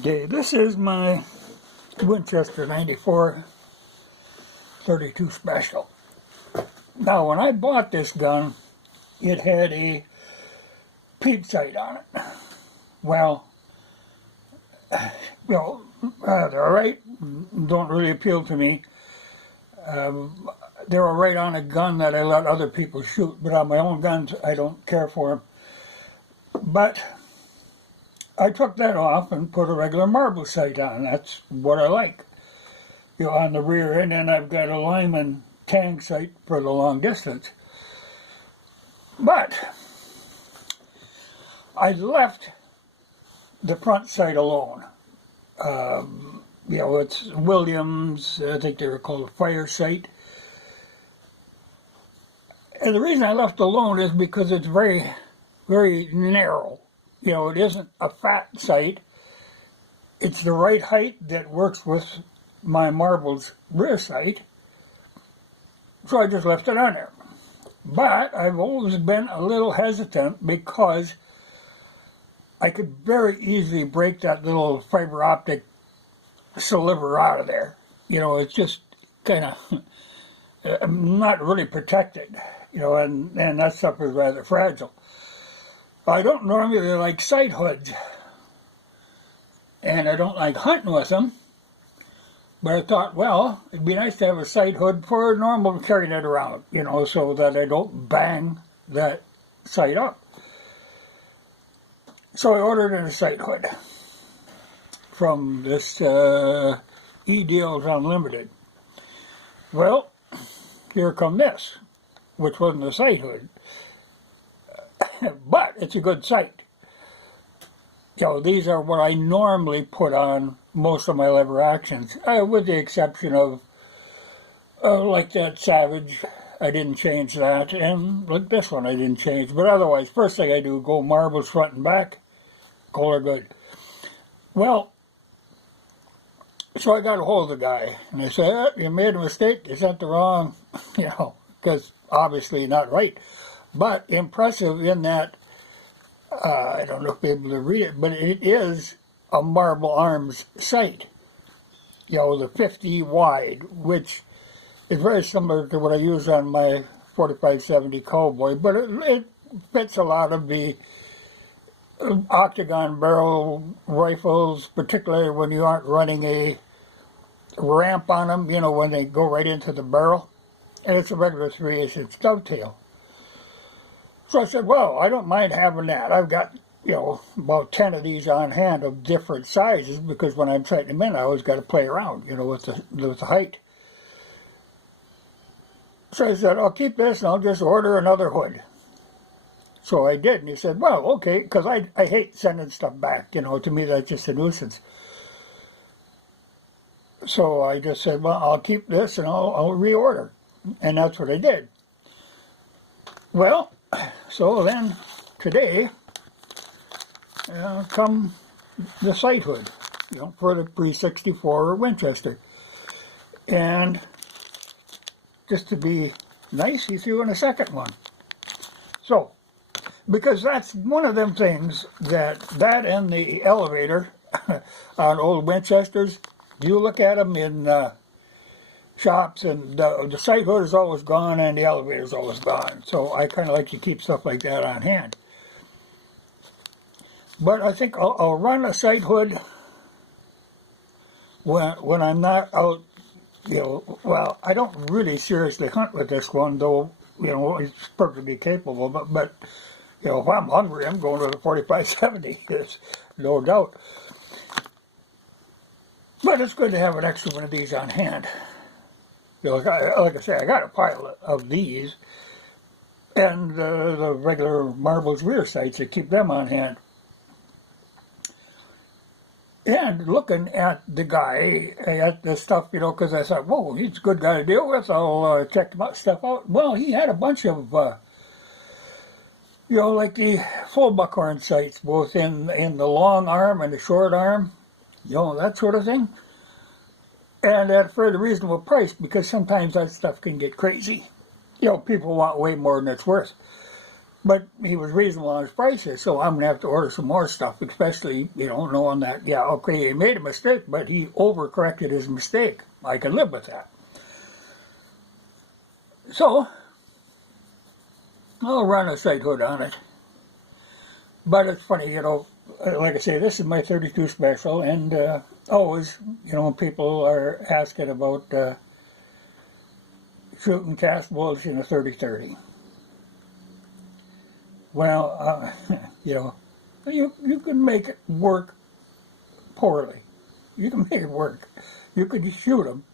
Okay, this is my Winchester 94 .32 Special. Now, when I bought this gun, it had a peep sight on it. Well, they're alright, don't really appeal to me. They're alright on a gun that I let other people shoot, but on my own guns, I don't care for them. But I took that off and put a regular marble sight on. That's what I like. On the rear end, and I've got a Lyman tang sight for the long distance. But I left the front sight alone. It's Williams, I think they were called a fire sight. And the reason I left it alone is because it's very, very narrow. It isn't a fat sight. It's the right height that works with my marble's rear sight. So I just left it on there. But I've always been a little hesitant because I could very easily break that little fiber optic sliver out of there. It's just kind of not really protected, and that stuff is rather fragile. I don't normally like sight hoods, and I don't like hunting with them, but I thought, well, it'd be nice to have a sight hood for normal carrying it around, so that I don't bang that sight up. So I ordered a sight hood from this E-Deals Unlimited. Well, here come this, which wasn't a sight hood. But it's a good sight. These are what I normally put on most of my lever actions, with the exception of, like that Savage, I didn't change that, and like this one I didn't change. But otherwise, first thing I do, go marbles front and back, call her good. Well, so I got a hold of the guy, and I said, you made a mistake, you sent the wrong, because obviously not right. But impressive in that, I don't know if you'll be able to read it, but it is a marble arms sight. The 50 wide, which is very similar to what I use on my 4570 Cowboy, but it fits a lot of the octagon barrel rifles, particularly when you aren't running a ramp on them, when they go right into the barrel. And it's a regular 3/8" dovetail. So I said, well, I don't mind having that. I've got, about 10 of these on hand of different sizes, because when I'm sighting them in, I always got to play around, with the height. So I said, I'll keep this and I'll just order another hood. So I did, and he said, well, okay, because I hate sending stuff back, to me that's just a nuisance. So I just said, well, I'll keep this and I'll reorder. And that's what I did. Well, so then today come the sight hood, for the pre-64 Winchester. And just to be nice, he threw in a second one. So, because that's one of them things that and the elevator on old Winchesters, you look at them in shops, and the sight hood is always gone and the elevator is always gone. So I kind of like to keep stuff like that on hand. But I think I'll run a sight hood when I'm not out. Well, I don't really seriously hunt with this one, though. It's perfectly capable. But if I'm hungry, I'm going to the 4570. There's no doubt. But it's good to have an extra one of these on hand. Like I say, I got a pile of these, and the regular marbles rear sights, I keep them on hand. And looking at the guy, at the stuff, because I thought, whoa, he's a good guy to deal with, I'll check stuff out. Well, he had a bunch of, like the full buckhorn sights, both in the long arm and the short arm, that sort of thing. And at a fairly reasonable price, because sometimes that stuff can get crazy. People want way more than it's worth. But he was reasonable on his prices, so I'm going to have to order some more stuff, especially, knowing that, yeah, okay, he made a mistake, but he overcorrected his mistake. I can live with that. So, I'll run a sight hood on it. But it's funny, like I say, this is my 32 special, and always, when people are asking about shooting cast bullets in a 30-30. Well, you can make it work poorly. You can make it work. You could just shoot them.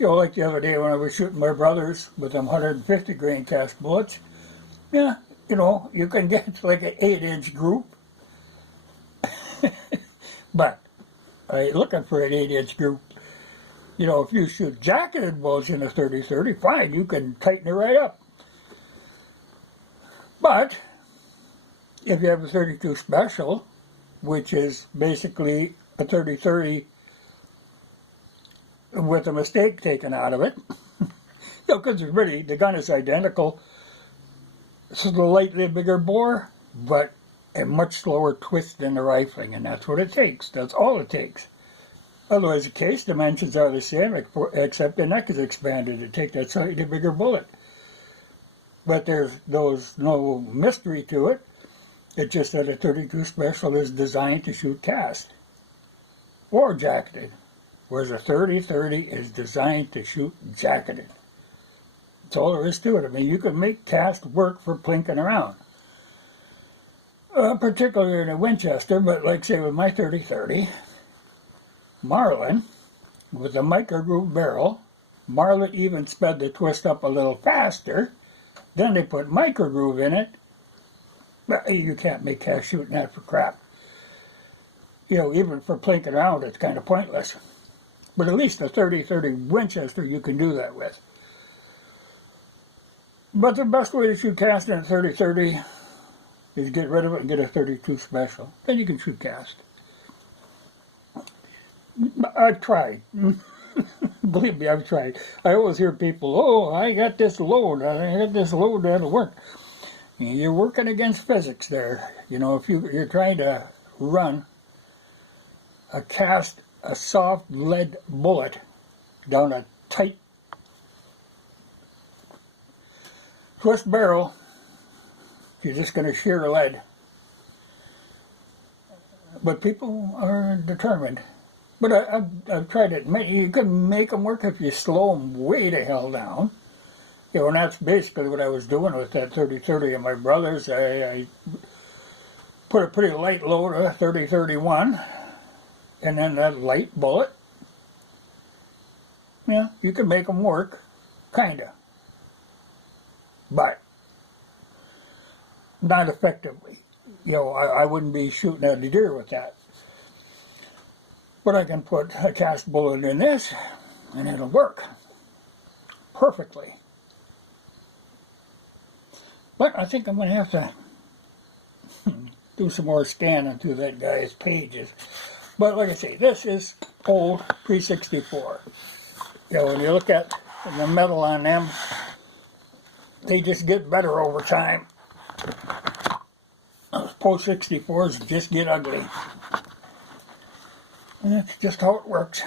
Like the other day when I was shooting my brothers with them 150 grain cast bullets. Yeah, you can get like an 8-inch group. But I ain't looking for an 8-inch group. If you shoot jacketed bullets in a 30-30, fine, you can tighten it right up. But if you have a 32 special, which is basically a 30-30 with a mistake taken out of it, because really the gun is identical. It's a slightly bigger bore, but a much slower twist than the rifling, and that's what it takes. That's all it takes. Otherwise, the case dimensions are the same, except the neck is expanded to take that slightly bigger bullet. But there's no mystery to it. It's just that a 32 special is designed to shoot cast or jacketed, whereas a 30-30 is designed to shoot jacketed. That's all there is to it. I mean, you can make cast work for plinking around, particularly in a Winchester, but like say with my 30-30, Marlin, with the micro groove barrel, Marlin even sped the twist up a little faster. Then they put micro groove in it. But you can't make cast shooting that for crap. Even for plinking around, it's kind of pointless. But at least a 30-30 Winchester you can do that with. But the best way to shoot cast in a 30-30 is get rid of it and get a 32 special. Then you can shoot cast. I've tried. Believe me, I've tried. I always hear people, I got this load that'll work. You're working against physics there. If you're trying to run a soft lead bullet down a tight twist barrel, you're just going to shear lead. But people are determined. But I've tried it. You can make them work if you slow them way the hell down. And that's basically what I was doing with that 30-30 of my brother's. I put a pretty light load of 30-31, and then that light bullet. Yeah, you can make them work, kinda, but not effectively. I wouldn't be shooting at a deer with that. But I can put a cast bullet in this, and it'll work perfectly. But I think I'm going to have to do some more scanning through that guy's pages. But like I say, this is old pre-64. When you look at the metal on them, they just get better over time. Those post-64s just get ugly. And that's just how it works.